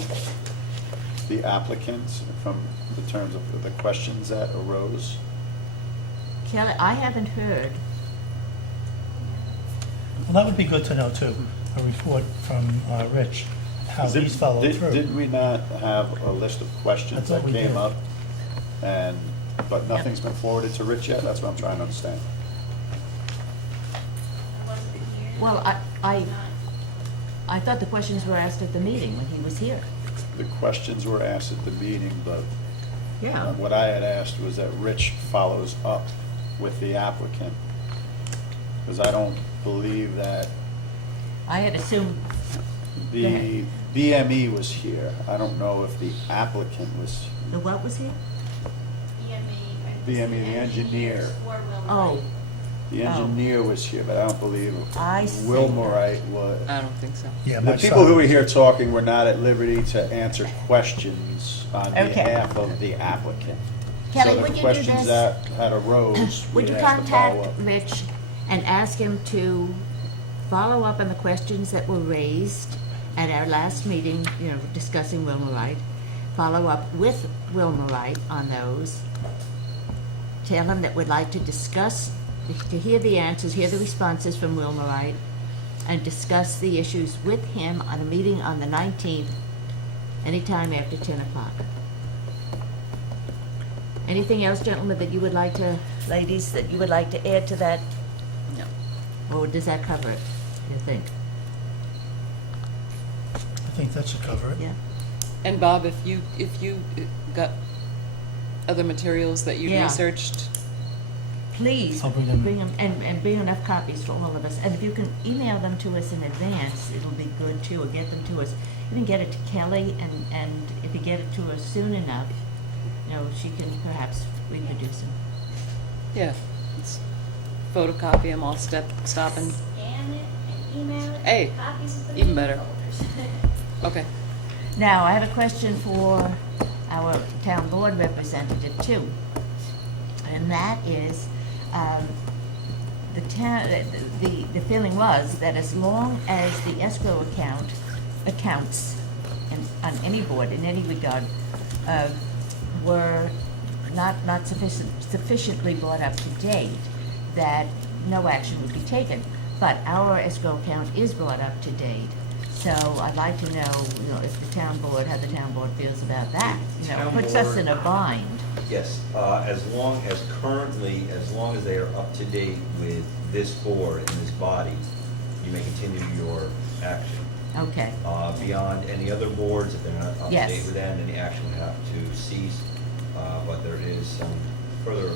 the applicants from the terms of the questions that arose? Kelly, I haven't heard. Well, that would be good to know too, a report from Rich, how Did- he's followed did- through. Did we not have a list of questions I thought that we came did. up? But nothing's been forwarded to Rich yet? That's what I'm trying to understand. I wasn't here. Well, I thought the questions were asked at the meeting when he was here. The questions were asked at the meeting, but Yeah. what I had asked was that Rich follows up with the applicant. Because I don't believe that I had assumed, Go the ahead. BME was here. I don't know if the applicant was, the what was here? BME, the engineer. Or Will Oh, Wright. The engineer was here, but I don't believe I see. Wilmorite was. I don't think so. Yeah, The my people son- who were here talking were not at liberty to answer questions on Okay. behalf of the applicant. Kelly, So would the you do questions this? that had arose, we Would you asked to follow contact up. Rich and ask him to follow up on the questions that were raised at our last meeting, you know, discussing Wilmorite? Follow up with Wilmorite on those. Tell him that we'd like to discuss, to hear the answers, hear the responses from Wilmorite, and discuss the issues with him on a meeting on the 19th, anytime after 10 o'clock. Anything else, gentlemen, that you would like to, ladies, that you would like to add to that? No. Or does that cover it, you think? I think that should cover it. Yeah? And Bob, if you got other materials that you Yeah. researched, Please, I'll bring them. and bring enough copies for all of us. And if you can email them to us in advance, it'll be good too, or get them to us. Even get it to Kelly, and if you get it to her soon enough, you know, she can perhaps reproduce them. yeah, let's photocopy them, I'll stop and, Scan it and email it. Hey, Copies of the even meeting better. folders. okay. Now, I have a question for our town board representative too. And that is, the town, the feeling was that as long as the escrow account accounts on any board, in any regard, were not sufficiently brought up to date, that no action would be taken. But our escrow account is brought up to date, so I'd like to know, if the town board, how the town board feels about that. It Town puts us board- in a bind. Yes, as long as they are up to date with this board and this body, you may continue your action. Okay, Beyond any other boards, if they're not up to Yes. date with them, then the action would have to cease. But there is some further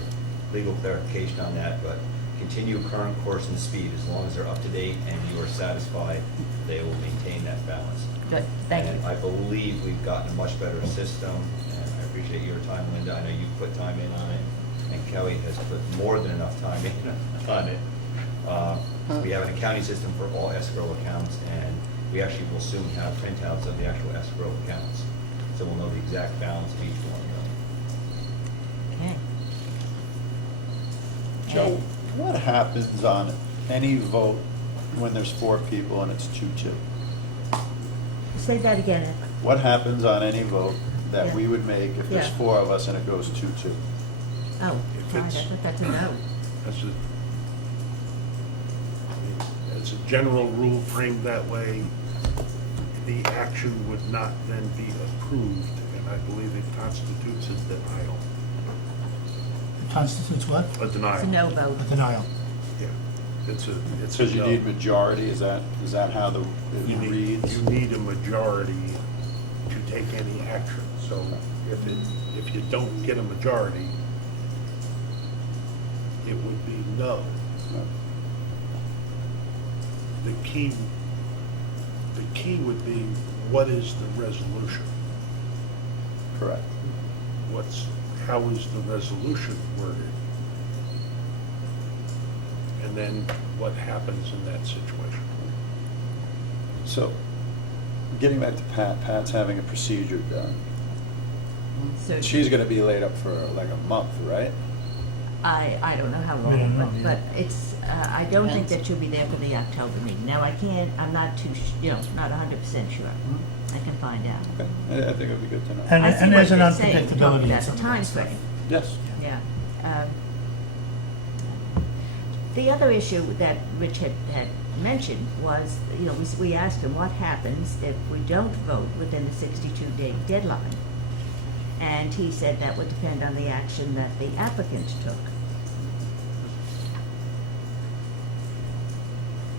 legal clarification on that, but continue current course and speed. As long as they're up to date and you are satisfied, they will maintain that balance. good, thank you. And I believe we've gotten a much better system, and I appreciate your time, Linda. I know you put time in on it, and Kelly has put more than enough time in on it. We have an accounting system for all escrow accounts, and we actually will soon have printouts of the actual escrow accounts. So we'll know the exact balance of each one of them. Okay. Joe, what happens on any vote when there's 4 people and it's 2-2? Say that again, Ed. What happens on any vote that Yeah. we would make if there's Yeah. 4 of us and it goes 2-2? Oh, If fine, I it's- thought that's a no. As a general rule framed that way, the action would not then be approved, and I believe it constitutes a denial. It constitutes what? A It's denial. a no vote. A denial. Yeah, it's a Because you no. need majority, is that how it You reads? need a majority to take any action. So if you don't get a majority, it would be no. The key would be, what is the resolution? Correct. How is the resolution worded? And then what happens in that situation? So, getting back to Pat's having a procedure done. So She's gonna be laid up for like a month, right? I don't know how We don't know, long, but it's, I don't think that she'll be there for the October meeting. Now, I'm not too, not 100% sure. I can find out. Okay, I think it'd be good to know. And I see and what there's an you're saying, unpredictability in that's some a of time that stuff. frame. Yes. Yeah. The other issue that Rich had mentioned was, we asked him what happens if we don't vote within the 62-day deadline. And he said that would depend on the action that the applicant took.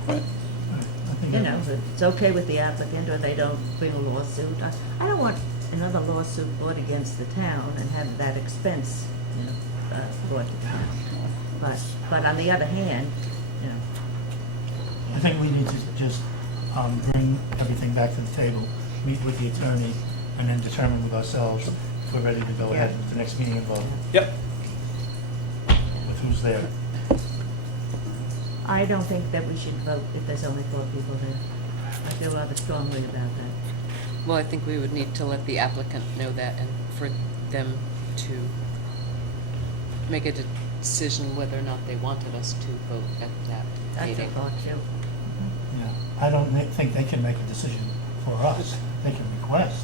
Right. I think If it's okay with the applicant or they don't bring a lawsuit. I don't want another lawsuit brought against the town and have that expense, brought to town. But on the other hand, I think we need to just bring everything back to the table, meet with the attorney, and then determine with ourselves if we're ready to go ahead with the next meeting and vote Yep. with who's there. I don't think that we should vote if there's only 4 people there. I feel rather strongly about that. Well, I think we would need to let the applicant know that and for them to make a decision whether or not they wanted us to vote at that That's a meeting. thought too. Yeah, I don't think they can make a decision for us. They can request.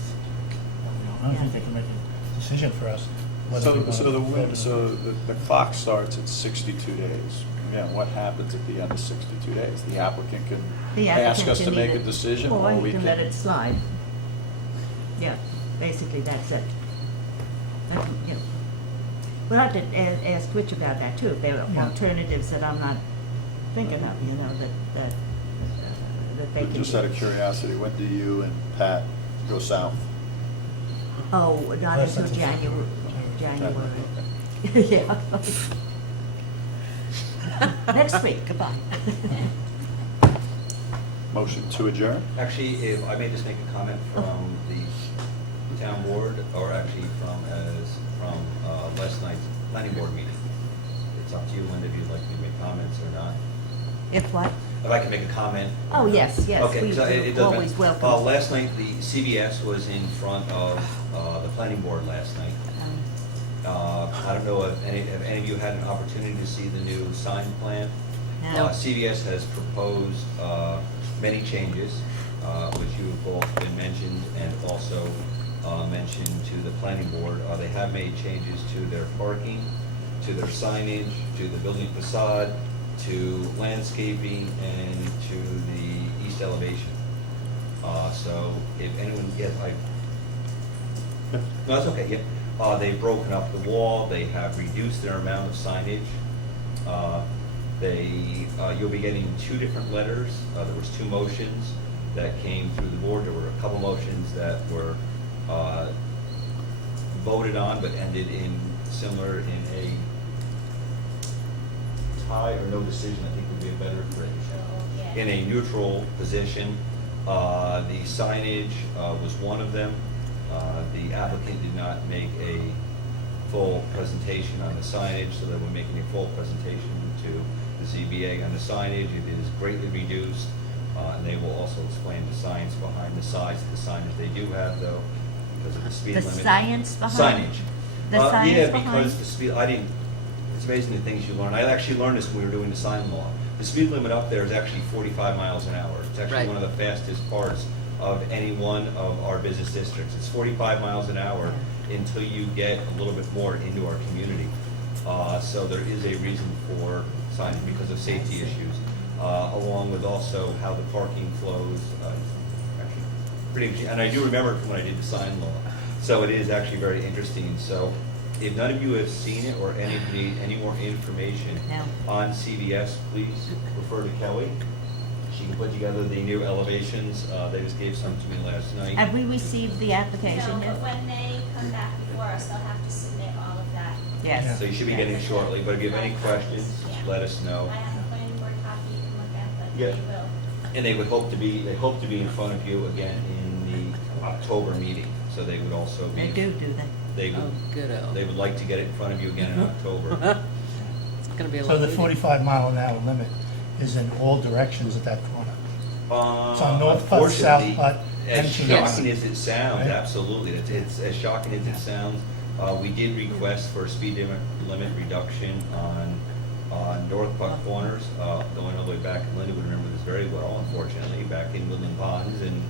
I don't think they can make a decision for us. whether we So wanna vote or not. the clock starts at 62 days. Again, what happens at the end of 62 days? The applicant can The ask applicant us to can make a either- decision, Or or he we can let it can... slide. Yeah, basically that's it. That, We'll have to ask Rich about that too, if there are Yeah. alternatives that I'm not thinking of, that they can. Just do. out of curiosity, when do you and Pat go south? Oh, not That's until not January. Yeah. Next week, goodbye. Motion to adjourn? Actually, if I may just make a comment from the town board, or actually from last night's planning board meeting. It's up to you, Linda, if you'd like me to make comments or not. If what? If I can make a comment. Oh, yes, Okay, we so it doesn't always matter. welcome. Last night, the CBS was in front of the planning board last night. I don't know if any of you had an opportunity to see the new sign plan. No. CBS has proposed many changes. which you have both been mentioned and also mentioned to the planning board. They have made changes to their parking, to their signage, to the building facade, to landscaping, and to the east elevation. So if anyone, yes, no, that's okay, yeah. They've broken up the wall, they have reduced their amount of signage. You'll be getting 2 different letters. There was 2 motions that came through the board. There were a couple motions that were voted on but ended in similar in a tie or no decision, I think would be a better phrase. Yeah. In a neutral position. The signage was one of them. The applicant did not make a full presentation on the signage, so that we're making a full presentation to the ZBA on the signage. It is greatly reduced, and they will also explain the science behind the size of the signage they do have, though, because of the speed The limit. science behind? Signage. The science Yeah, behind? because the speed, it's amazing the things you learn. I actually learned this when we were doing the sign law. The speed limit up there is actually 45 miles an hour. It's actually Right. one of the fastest parts of any one of our business districts. It's 45 miles an hour until you get a little bit more into our community. So there is a reason for signs because of safety issues, along with also how the parking flows. Actually, pretty interesting. And I do remember from when I did the sign law. So it is actually very interesting. So if none of you have seen it or anybody need any more information No. on CVS, please refer to Kelly. She can put together the new elevations. They just gave some to me last night. Have we received the application No, yet? but when they come back before us, they'll have to submit all of that. Yes. So you should be getting it shortly, but if you have any questions, let us know. I have a planning board copy you can look at, but Yeah. they will. And they hope to be in front of you again in the October meeting. So they would also be. They do that. They Oh, would, good-o. they would like to get it in front of you again in October. It's gonna be a So lot. the 45-mile-an-hour limit is in all directions at that corner? It's on North Putt, South Unfortunately, Putt, and as to shocking the as it sounds, Right. absolutely, it's as shocking as it sounds. We did request for a speed limit reduction on North Putt corners, going all the way back, and Linda would remember this very well, unfortunately, back in Woodland Ponds, and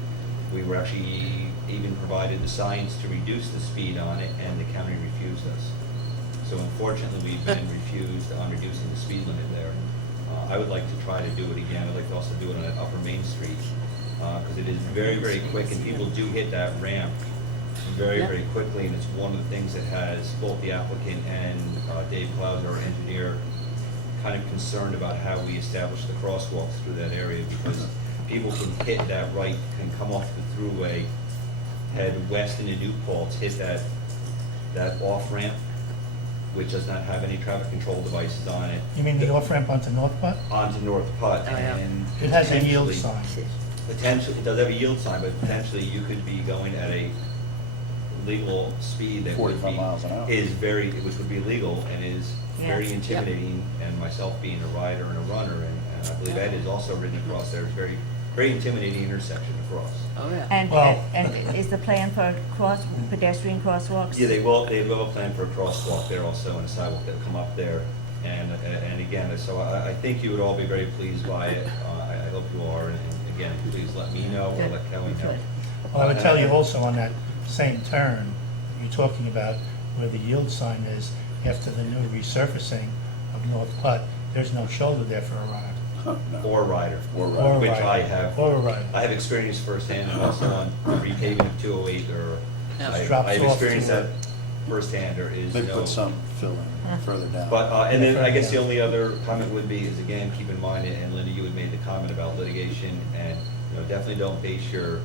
we were actually even provided the signs to reduce the speed on it, and the county refused us. So unfortunately, we've been refused on reducing the speed limit there. I would like to try to do it again. I'd like to also do it on that Upper Main Street, because it is very, very quick, and people do hit that ramp very, Yep. very quickly, and it's one of the things that has both the applicant and Dave Cloud, our engineer, kind of concerned about how we establish the crosswalks through that area, because people can hit that right, can come off the thruway, head west into New Paltz, hit that off-ramp, which does not have any traffic control devices on it, You mean the off-ramp onto North Putt? onto North Putt. Oh, yeah. And It has a yield potentially- sign. Potentially, it does have a yield sign, but potentially you could be going at a legal speed that would 45 be, miles an hour. which would be legal and is very Yeah. intimidating. And myself being a rider and a runner, and I believe Ed is also ridden across there, it's very, very intimidating intersection to cross. Oh, yeah. And is the plan for pedestrian crosswalks? Yeah, they will have a plan for a crosswalk there also, and a sidewalk that'll come up there. And again, so I think you would all be very pleased by it. I hope you are, and again, please let me know or Good. let Kelly know. Good. Well, I would tell you also on that same turn, you're talking about where the yield sign is, after the new resurfacing of North Putt, there's no shoulder there for a runner. Or rider. Or Or a Which rider. I have. Or a rider. I have experienced firsthand, and also on the repaving of 208, or Yeah. I've Drops off experienced to that firsthand, there is They no. put some fill in further down. But, and then I guess the Yeah. only other comment would be is, again, keep in mind, and Linda, you had made the comment about litigation, and, definitely don't base your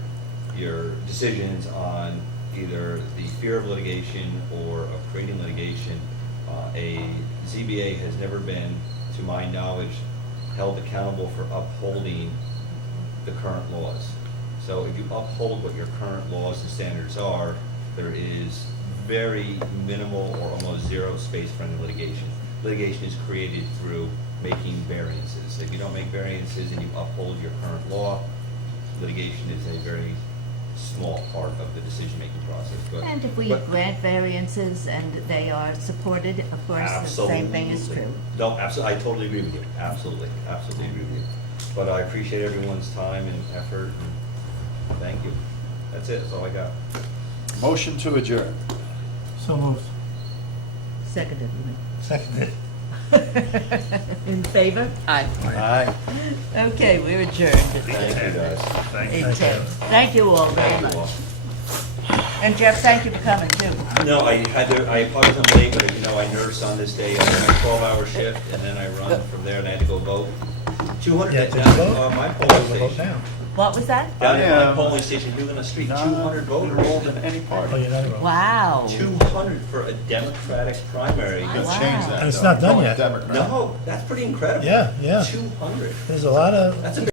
decisions on either the fear of litigation or of creating litigation. A ZBA has never been, to my knowledge, held accountable for upholding the current laws. So if you uphold what your current laws and standards are, there is very minimal or almost zero space for any litigation. Litigation is created through making variances. If you don't make variances and you uphold your current law, litigation is a very small part of the decision-making process. And if we grant variances and they are supported, of course, the same thing is Absolutely. true. No, absolutely, I totally agree with you, absolutely agree with you. But I appreciate everyone's time and effort, and Thank you. That's it, that's all I got. Motion to adjourn. So moved. Seconded. Seconded. In favor? Aye. Aye. Okay, we're adjourned Thank you, guys. Thank you. 8:10. Thank you all very Thank much. you all. And Jeff, thank you for coming too. No, I apologize I'm late, but you know, I nurse on this day, I run a 12-hour shift, and then I run from there, and I had to go vote. 200 Yeah, down did you vote? on my Vote polling station. down. What was that? Down at Yeah. my polling station, here on the street, Not 200 enrolled voters. in any Oh, party. you're not enrolled. Wow. 200 for a Democratic primary. Wow. Let's change that. And it's though. not done Call it yet. Democrat. No, that's pretty incredible. Yeah, yeah. 200. There's a lot of. That's a